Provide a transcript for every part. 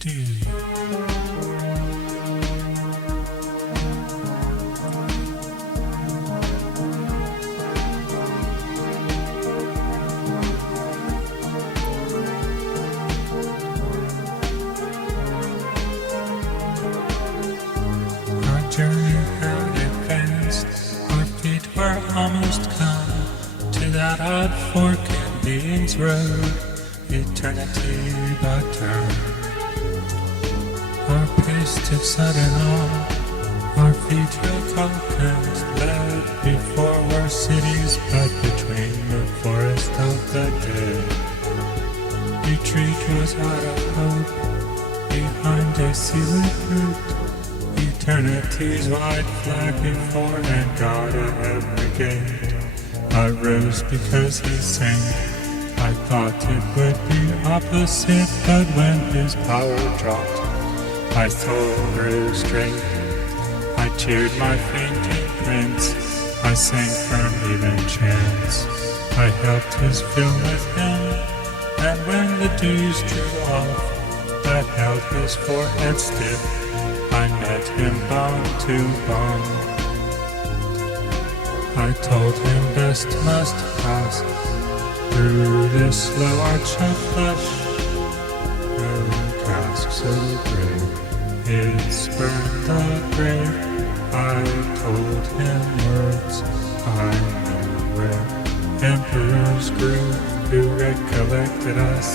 Do you? Our journey had advanced, our feet were almost come to that odd fork in being's road, eternity but turned. Our pace took sudden awe, our feet were conquered, led before were cities, but between the forest of the dead. Retreat was out of hope, behind a sealed route. Eternity's wide flag before and God at every gate. I rose because he sang. I thought it would be opposite, but when his power dropped, my soul grew straight. I cheered my fainting prince. I sang firm even chants. I helped his fill with him, and when the dews drew off that held his forehead stiff, I met him bone to bone. I told him best must pass through this slow arch of flesh. No casks of grave, it spurned the grave. I told him words I knew where emperors grew, who recollected us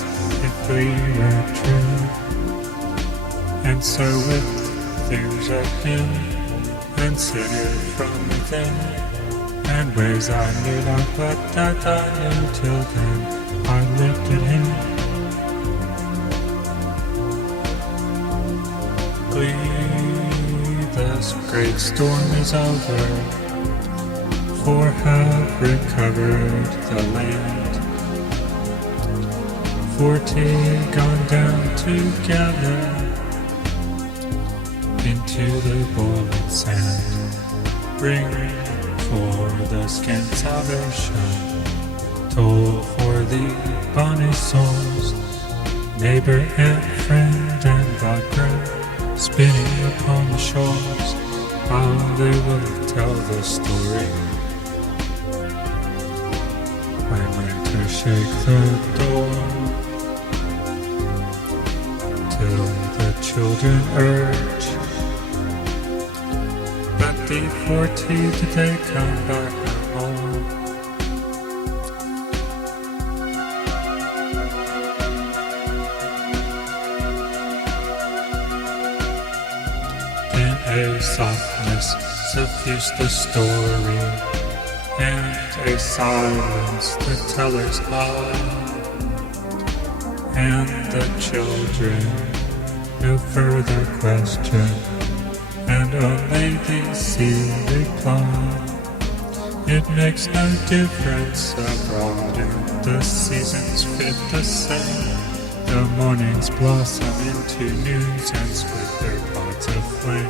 if we were true. And so with things of him, considered from within, and ways I knew not, but that I knew till then, I lifted him. Glee, this great storm is over, for have recovered the land. 40 gone down together into the boiling sand. Bring for the scant salvation, toll for the bonny souls, neighbor and friend and bridegroom, spinning upon the shores, how they will tell the story. When winter shake the door, till the children urge, but the 40 did they come back home. Then a softness suffused the story, and a silence the teller's eye, and the children no further question, and only the sea reply. It makes no difference abroad, and the seasons fit the same. The mornings blossom into noons and split their pods of flame,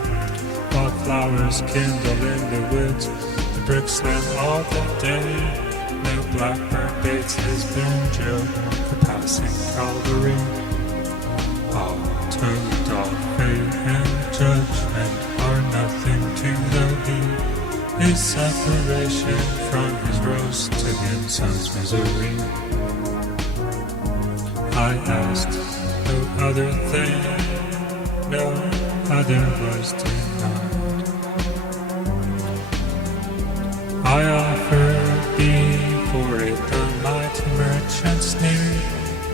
while flowers kindle in the woods, the brooks swim all the day. No blackbird baits his banjo for passing Calvary. All turned off fate and judgment are nothing to the bee. His separation from his roast to him sounds misery. I asked no other thing, no other was denied. I offered before it the mighty merchant's near.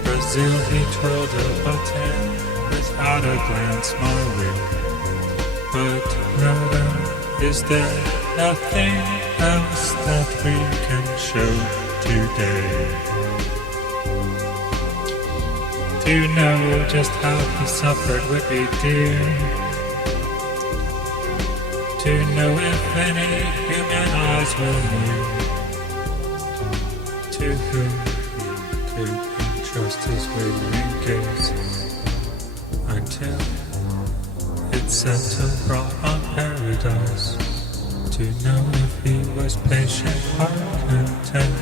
Brazil he twirled a button without a glance my way. But rather, is there nothing else that we can show today? To know just how he suffered would be dear. To know if any human eyes were near, to whom he could entrust his wavering gaze, until it settled brought on paradise. To know if he was patient or content,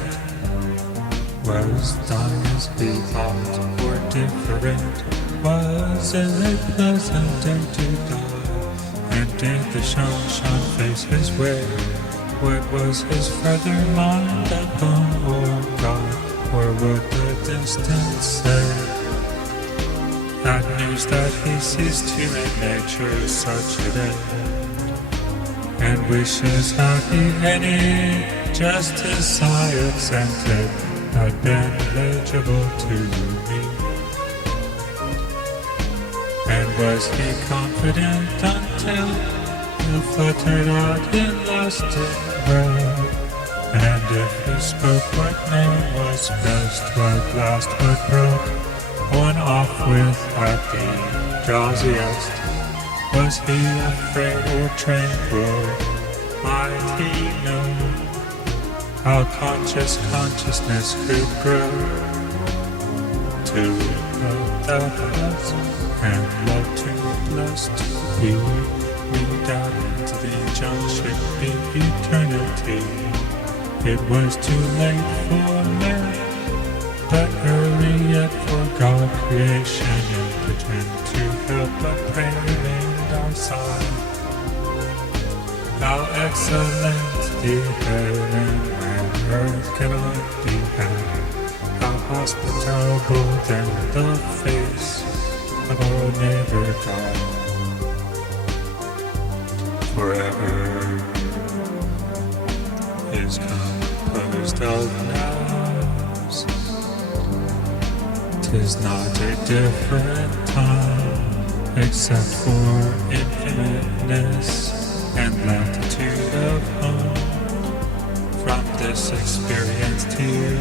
was die as he thought, or different? Was it a pleasant day to die? And did the sunshine face his way? What was his further mind upon, or God, or would the distance say? That news that he ceased to in nature such a day, and wishes had he any justice I accented had been legible to me. And was he confident until he fluttered out in lusted well? And if he spoke, what name was best, what last what broke, one off with at the drowsiest? Was he afraid or tranquil? Might he know how consciousness could grow to love that has and love to bless to be moved out into the junction of eternity? It was too late for man, but early yet for God creation impotent to help but pray remained outside. How excellent the heaven when earth cannot be had. How hospitable then the face of our neighbor God. Forever is composed of nows. 'Tis not a different time, except for infiniteness and latitude of home. From this experienced here,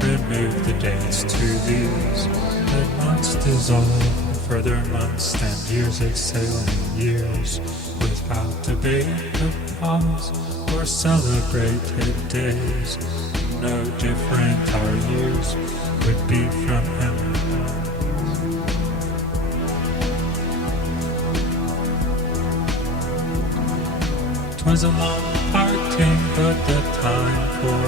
remove the dates to these. Let months dissolve, further months and years exhaling years, without debate of pause or celebrated days. No different our years would be from him. 'Twas a long parting, but the time for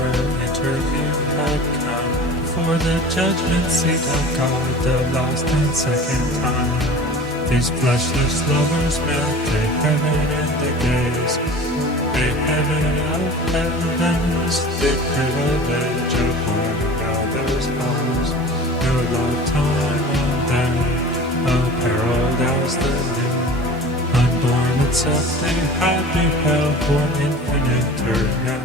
interview had come, for the judgment seat of God, the last and second time. These fleshless lovers met a heaven in the gaze, a heaven of heavens, the privilege of one another's arms. No lifetime on them, apparelled as the new. Unborn itself they had beheld, born infinite now,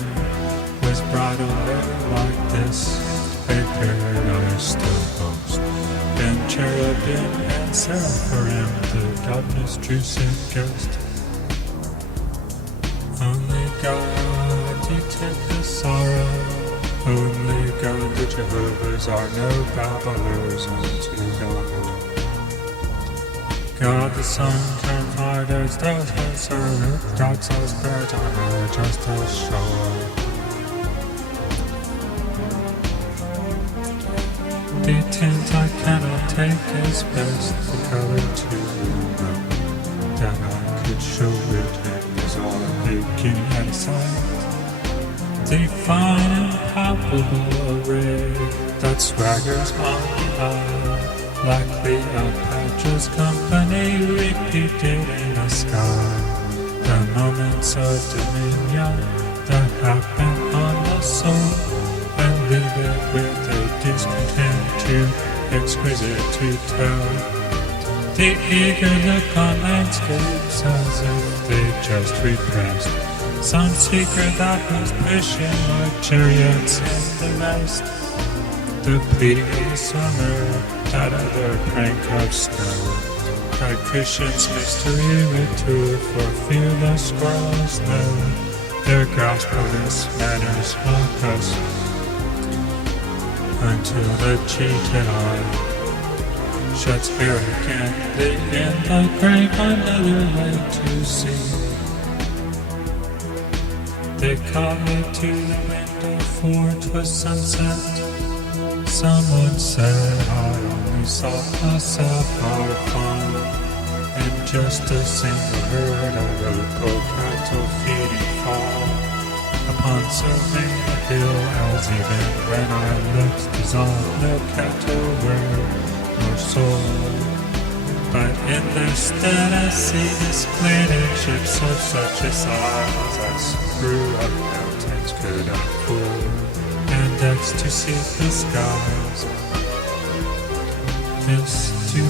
was brought away like this, a paradise to boast. And cherubim and seraphim, the darkness true guest. Only God detect the sorrow, only God the Jehovah's are no babblers unto God. God the Son turned martyrs, those who serve, God so spirit on earth just as sure. The tint I cannot take is best, the color too low, that I could show it and is all aching at sight. The fine and palpable array that swaggers on high, like Cleopatra's company repeated in the sky. The moments of dominion that happen on the soul, and leave it with a discontent too exquisite to tell. The eager look on landscapes as if they just repressed some secret that was pushing like chariots in the west. The pleading of the summer, that other prank of snow, that Christian's mystery retour, for fear the squirrels know their graspless manners mock us, until the cheated eye shuts arrogantly in the grave another way to see. They called me to the window, for 'twas sunset. Someone said I only saw myself our fun, and just a single herd of local cattle feeding fall. upon so many hills, even when I looked dissolved, no cattle were nor soul. But in their stead I see displayed in ships of such a size as crew of mountains could unfold, and decks to see the skies. This to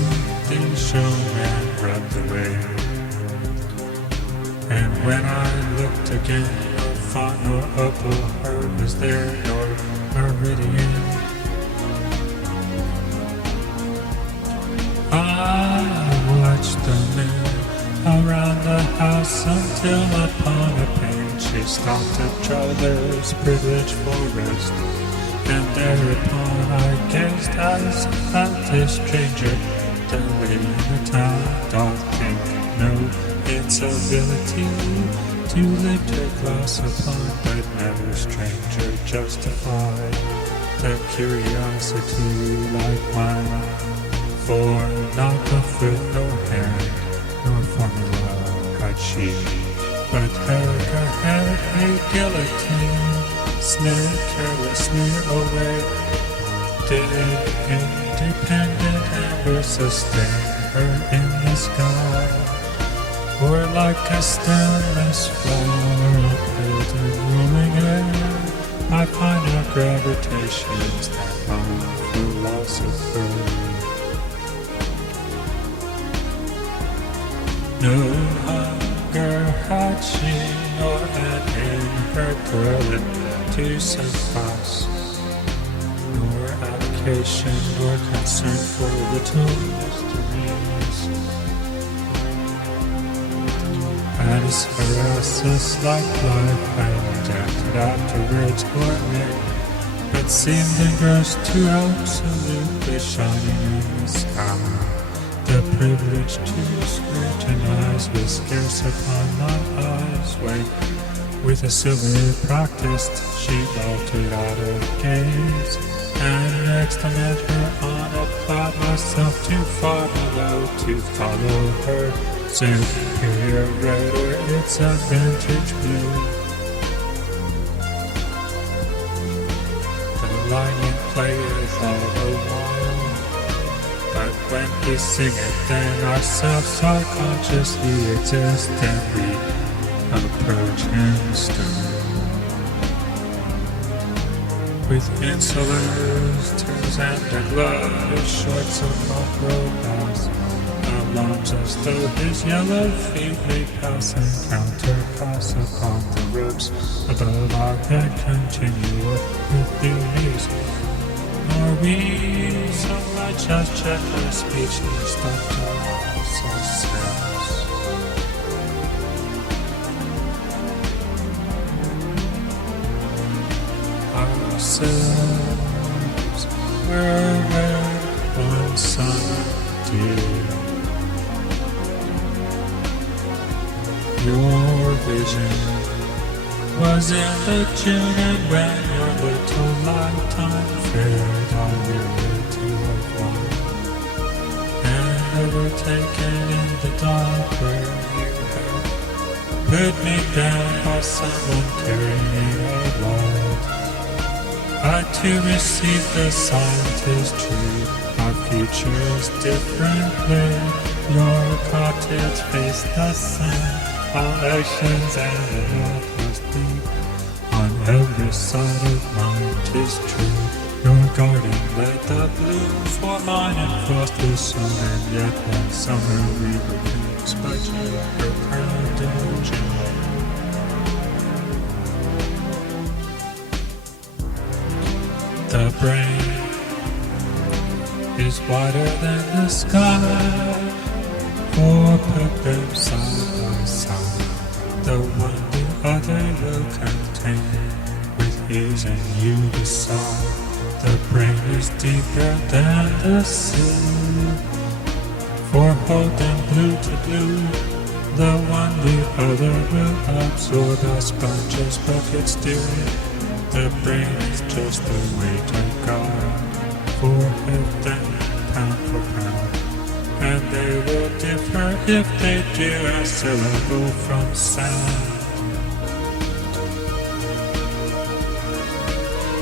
the showman rubbed away, and when I looked again, nor font nor opal herb was there, nor meridian. I watched the moon around the house until upon a pane she stopped a traveler's privilege for rest, and thereupon I gazed as at this stranger daily in the town doth think no its ability to lift her glass upon, but never stranger justify the curiosity like mine. For not a foot nor hand nor formula had she, but held her head a guillotine, slid carelessly away. Did independent amber sustain her in the sky, or like a stemless flower upheld in rolling air, I find her gravitation stand by philosopher. No hunger had she, nor an in her toilet to suffice, nor application, nor concern for little mysteries. As harasses like life and death afterwards were made, but seemed engrossed to absolutely shining in the sky. The privilege to scrutinize was scarce upon my eyes when, with a silver practiced, she vaulted out of gaze, and next I met her on, applied myself too far below to follow her superior red or its advantage blue. The lightning playeth all the while, but when we sing it, then ourselves are consciously exist, and we approach him stern. With insolers, tears and a glove, his shorts of micro-pass, alarms as though his yellow feet may pass and counter-pass upon the ropes above our head, continue with duties. Nor we so much as check our speech, nor stop to ask ourselves. Ourselves were where one summer dear. Your vision was in the June, and when your little lifetime fared, I wearied to have won, and overtaken in the dark where you had put me down by someone carrying a light. I too received the scientist truth, our future is differently. Your cottage faced the sun, our actions and the north must be. On every side of mine 'tis true, your garden led the bloom for mine, and frost was sown, and yet one summer we were kings, but you were crowned in June. The brain is wider than the sky, for put them side by side, the one the other will contain, with his and you beside. The brain is deeper than the sea, for hold them blue to blue, the one the other will absorb as sponges buckets do. The brain is just the weight of God, for head them pound for pound, and they will differ if they do a syllable from sound.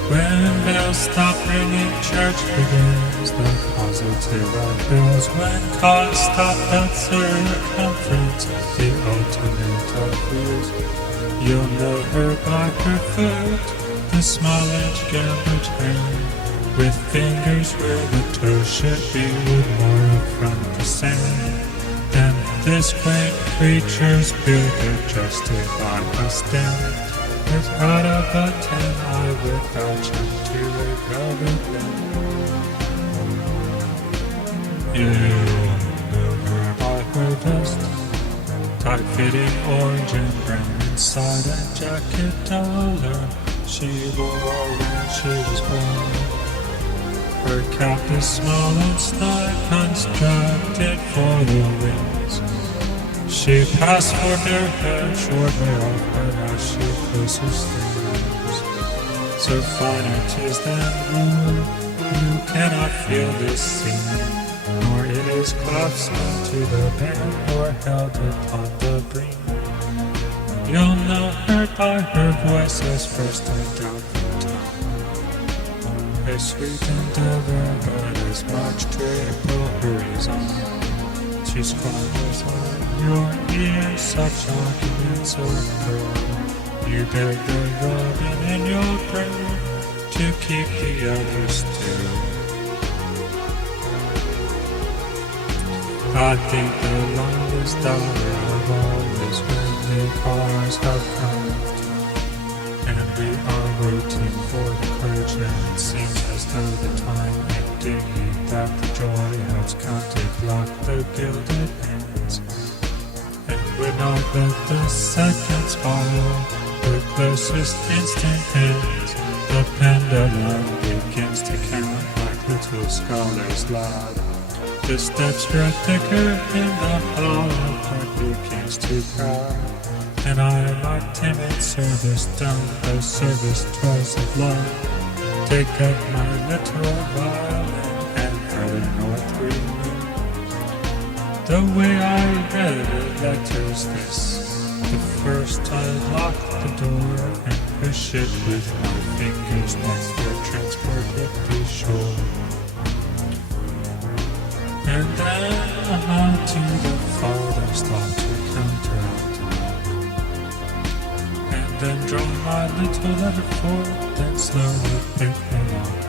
When bells stop ringing, church begins. The positive appeals when cars stop at circumference. The ultimate of wheels. You'll know her by her foot, the small edge gambled hand, with fingers where the toe should be, with more upfront the sand. Then this quaint creature's builder justify a stand, without a button eye, without jump to a velvet band. You'll know her by her vest, tight-fitting orange and brown inside a jacket dollar she wore when she was born. Her cap is small and snug, constructed for the winds. She passed for her hair, short hair off her as she closes things. So finer 'tis than wool, you cannot feel this scene, nor it is clasped to the band or held upon the brim. You'll know her by her voice as first I doubt the tongue. A sweet endeavor, but as much triple hurries on. She squanders on your ear such arguments of her. You beg the robin in your prayer to keep the others still. I think the longest hour of all is when the cars have come, and we are waiting for the courage, and it seems as though the time indignant that the joy has counted block the gilded hands, and would not let the seconds follow the closest instant ends. The pendulum begins to count like little scholars loud. The steps grow thicker in the hall, and heart begins to crowd. And I, my timid service done, the service twice of love, take up my little violin and head north wind. The way I read the letters this, the first I locked the door and push it with my fingers next for transport with the shore. And then on to the farthest thought to counteract, and then draw my little letter forth, then slowly pick the lock.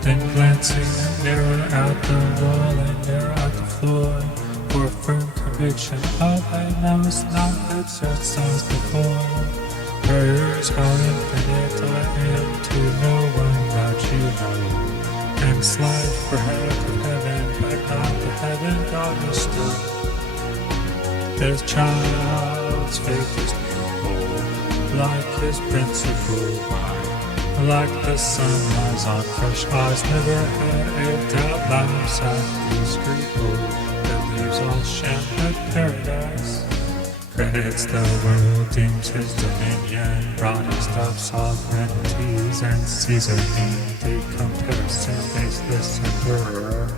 Then glancing nearer at the wall and nearer at the floor, for firm conviction of I must not exercise before. Prayers how infinite I am to no one that you know, and slide for heaven, but not the heaven God bestowed. This child's faith is beautiful, like his principle wide, like the sunrise on fresh eyes. Never had a doubt, laughs at the scruple that leaves all sham but paradise. Credits the world, deems his dominion, broadest of sovereignties, and Caesar in the comparison, baseless emperor,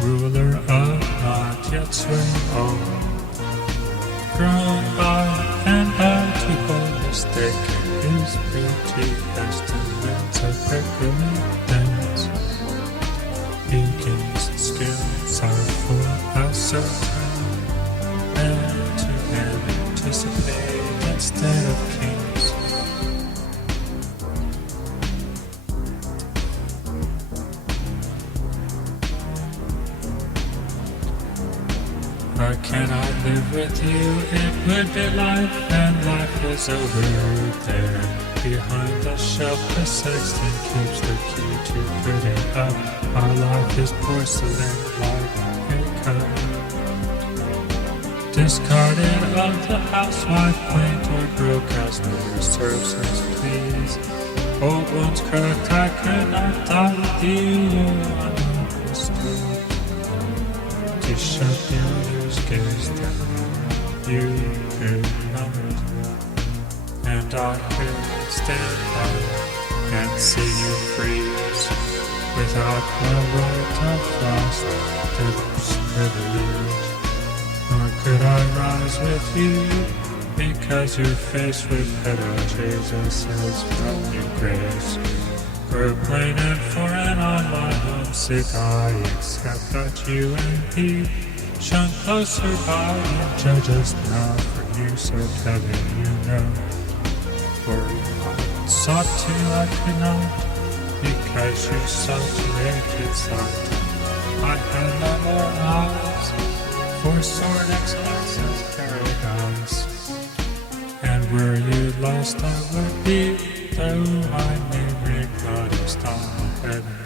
ruler of not yet swaying all, grown by and by to hold mistaken his beauty, estimates of prickly things, beacons and skills are full of certain, and to anticipate instead of kings. I cannot live with you, it would be life, and life is over there. Behind the shelf the sexton keeps the key to putting up. Our life is porcelain like a cup, discarded of the housewife, quaint or broke as never serves us please. Old ones cracked, I could not die with you on the street. To shut down your gaze down, you could not, and I could stand by and see you freeze without the right of frost, the privilege. Nor could I rise with you Because you're faced with heaven, Jesus has brought you grace. We're waiting for an online homesick eye, except that you and he shone closer by and judge us now for use of heaven, you know. For I sought to, I could not, because you sought to make it sought. I had no more eyes for sword excellence paradise. And were you lost, I would be, though my name recorded star heaven.